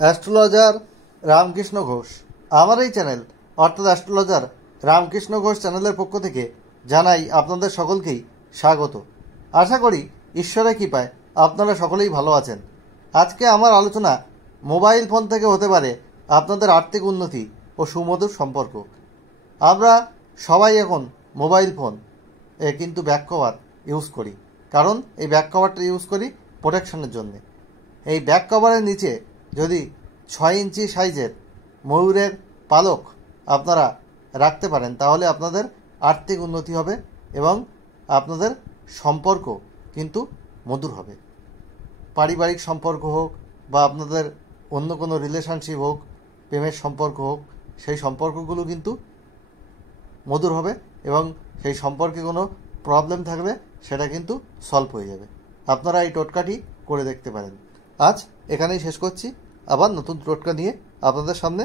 Astrologer Ramakrishna Ghosh. আমার এই channel অর্থাৎ অ্যাস্ট্রোলজার রামকৃষ্ণ ঘোষ চ্যানেলের পক্ষ থেকে জানাই আপনাদের সকলকেই স্বাগত। আশা করি ঈশ্বরের কৃপায় আপনারা সকলেই ভালো আছেন। আজকে আমার আলোচনা মোবাইল ফোন থেকে হতে পারে আপনাদের আর্থিক উন্নতি ও সুমধুর সম্পর্ক। আমরা সবাই এখন মোবাইল ফোন কিন্তু ব্যাক কভার ইউজ করি, কারণ এই ব্যাক কভারটা ইউজ করি প্রোটেকশনের জন্যে। এই ব্যাক কভারের নিচে যদি 6 ইঞ্চি সাইজের ময়ূরের পালক আপনারা রাখতে পারেন, তাহলে আপনাদের আর্থিক উন্নতি হবে এবং আপনাদের সম্পর্ক কিন্তু মধুর হবে। পারিবারিক সম্পর্ক হোক বা আপনাদের অন্য কোনো রিলেশনশিপ হোক, প্রেমের সম্পর্ক হোক, সেই সম্পর্কগুলো কিন্তু মধুর হবে এবং সেই সম্পর্কে কোনো প্রবলেম থাকলে সেটা কিন্তু সলভ হয়ে যাবে। আপনারা এই টোটকাটি করে দেখতে পারেন। আজ এখানেই শেষ করছি, আবার নতুন টোটকা নিয়ে আপনাদের সামনে